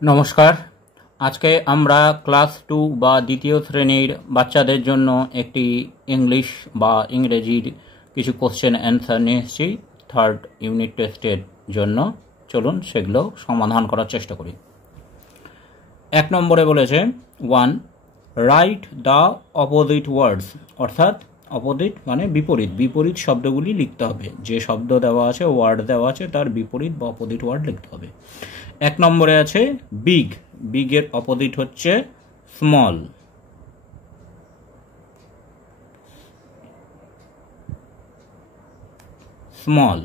নমস্কার। আজকে আমরা ক্লাস 2 বা দ্বিতীয় শ্রেণীর বাচ্চাদের জন্য একটি ইংলিশ বা ইংরেজির কিছু কোশ্চেন অ্যান্সার নিয়ে এসেছি থার্ড ইউনিট টেস্টের জন্য। চলুন সেগুলো সমাধান করার চেষ্টা করি। 1 নম্বরে বলেছে 1 রাইট দ্য অপোজিট ওয়ার্ডস, অর্থাৎ অপোজিট মানে বিপরীত, বিপরীত শব্দগুলি লিখতে হবে। যে শব্দ দেওয়া আছে, ওয়ার্ড দেওয়া আছে, তার বিপরীত বা অপোজিট ওয়ার্ড লিখতে হবে। 1 নম্বরে আছে বিগ, বিগের অপোজিট হচ্ছে স্মল। স্মল।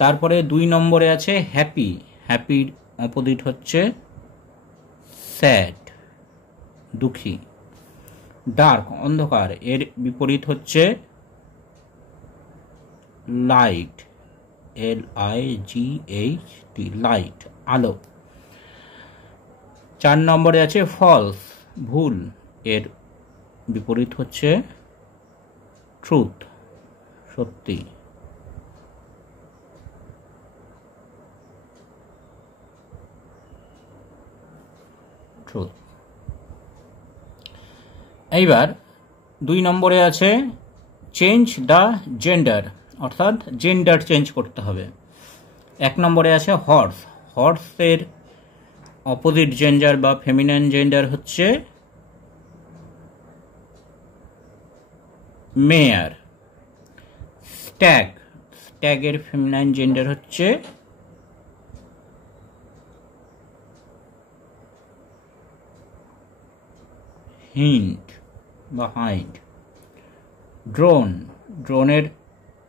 তারপরে 2 নম্বরে আছে হ্যাপি, হ্যাপির অপোজিট হচ্ছে স্যাড, দুঃখী। ডার্ক অন্ধকার, এর বিপরীত হচ্ছে লাইট, LIGHT, লাইট, আলো। 4 নম্বরে আছে ফলস, ভুল, এর বিপরীত হচ্ছে ট্রুথ, সত্যি। ট্রুথ। এইবার 2 নম্বরে আছে চেঞ্জ দ্য জেন্ডার, অর্থাৎ জেন্ডার চেঞ্জ করতে হবে। 1 নম্বরে আছে হর্স, হর্সের অপোজিট জেন্ডার বা ফেমিনাইন জেন্ডার হচ্ছে মেয়ার। স্ট্যাগ, স্ট্যাগের ফেমিনাইন জেন্ডার হচ্ছে হিন্ড বা হাইন্ড। ড্রোন, ড্রোনের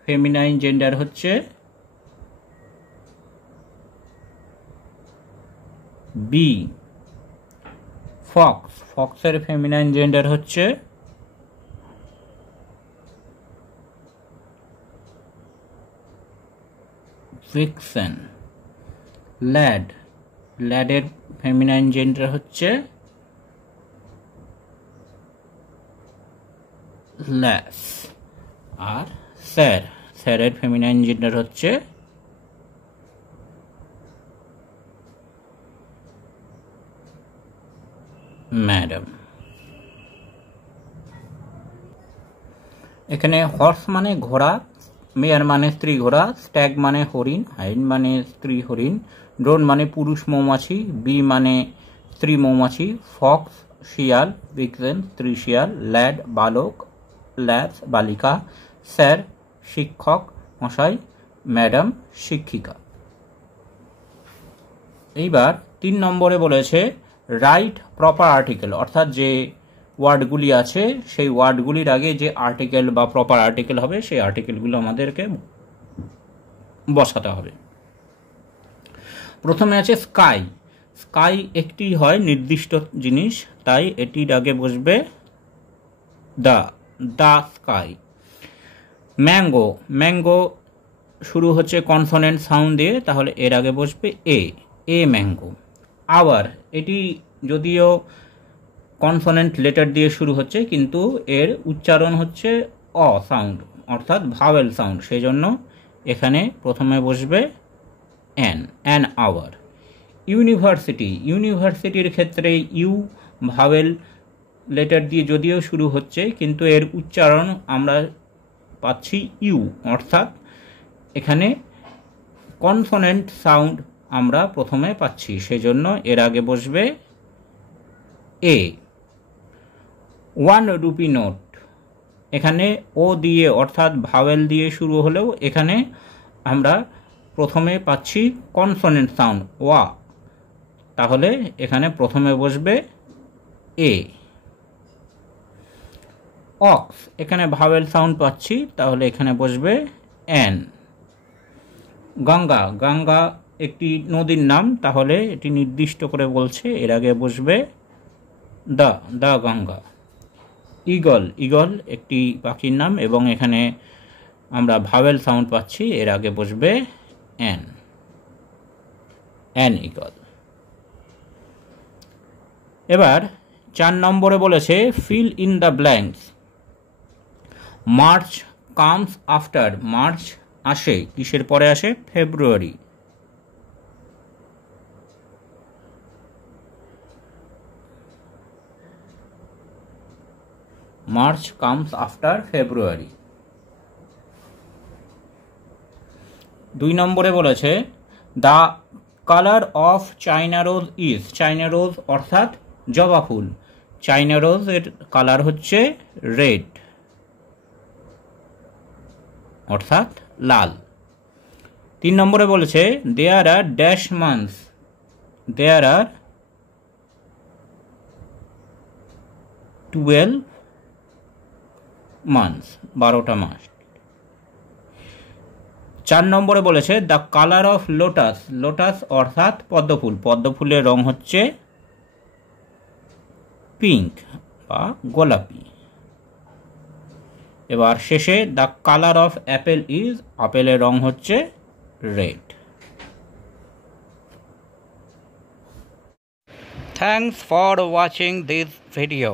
ফেমিনাইন জেন্ডার হচ্ছে বি। ফক্স, ফক্সের ফেমিনাইন জেন্ডার হচ্ছে ভিক্সেন। ল্যাড, ল্যাডের ফেমিনাইন জেন্ডার হচ্ছে ল্যাস। আর স্যার, স্যারের ফেমিনাইন জেন্ডার হচ্ছে ম্যাডাম। এখানে হর্স মানে ঘোড়া, মেয়ার মানে স্ত্রী ঘোড়া, স্ট্যাগ মানে হরিণ, হাইন্ড মানে স্ত্রী হরিণ, ড্রোন মানে পুরুষ মৌমাছি, বি মানে স্ত্রী মৌমাছি, ফক্স শিয়াল, ভিক্সেন স্ত্রী শিয়াল, ল্যাড বালক, ল্যাস বালিকা, স্যার শিক্ষক মশাই, ম্যাডাম শিক্ষিকা। এইবার 3 নম্বরে বলেছে রাইট প্রপার আর্টিকেল, অর্থাৎ যে ওয়ার্ডগুলি আছে সেই ওয়ার্ডগুলির আগে যে আর্টিকেল বা প্রপার আর্টিকেল হবে সেই আর্টিকেলগুলো আমাদেরকে বসাতে হবে। প্রথমে আছে স্কাই, স্কাই একটি হয় নির্দিষ্ট জিনিস, তাই এটির আগে বসবে the, the sky. Mango, mango শুরু হচ্ছে কনসোনেন্ট সাউন্ড দিয়ে, তাহলে এর আগে বসবে এ, এ ম্যাঙ্গো। আওয়ার, এটি যদিও কনসোনেন্ট লেটার দিয়ে শুরু হচ্ছে কিন্তু এর উচ্চারণ হচ্ছে অ সাউন্ড, অর্থাৎ ভাওয়েল সাউন্ড, সেই জন্য এখানে প্রথমে বসবে অ্যান, অ্যান আওয়ার। ইউনিভার্সিটি, ইউনিভার্সিটির ক্ষেত্রে ইউ ভাওয়েল লেটার দিয়ে যদিও শুরু হচ্ছে কিন্তু এর উচ্চারণ আমরা পাচ্ছি ইউ, অর্থাৎ এখানে কনসোনেন্ট সাউন্ড আমরা প্রথমে পাচ্ছি, সেজন্য এর আগে বসবে এ। 1 রুপি নোট, এখানে ও দিয়ে অর্থাৎ ভাওয়েল দিয়ে শুরু হলেও এখানে আমরা প্রথমে পাচ্ছি কনসোনেন্ট সাউন্ড ওয়া, তাহলে এখানে প্রথমে বসবে এ। অক্স, এখানে ভাওয়েল সাউন্ড পাচ্ছি, তাহলে এখানে বসবে এন। গঙ্গা, গঙ্গা একটি নদীর নাম, তাহলে এটি নির্দিষ্ট করে বলছে, এর আগে বসবে the, the Ganga. Eagle, eagle একটি পাখির নাম এবং এখানে আমরা ভাওয়েল সাউন্ড পাচ্ছি, এর আগে বসবে এন, অ্যান ঈগল। এবার 4 নম্বরে বলেছে fill in the blanks. March comes after, March আসে কিসের পরে আসে? February. March comes after February. 2 নম্বরে বলেছে the colour of China rose is, China rose অর্থাৎ জবা ফুল, চাইনা রোজ এর কালার হচ্ছে রেড অর্থাৎ লাল। 3 নম্বরে বলেছে দেয়ার আর ড্যাশ মান্থস, দেয়ার আর 12 মান্থস, 12টা মাস। 4 নম্বরে বলেছে the colour of lotus, lotus অর্থাৎ পদ্মফুল, পদ্মফুলের রং হচ্ছে পিঙ্ক বা গোলাপি। এবার শেষে the colour of Apple is, আপেলের রং হচ্ছে red. Thanks for watching this video.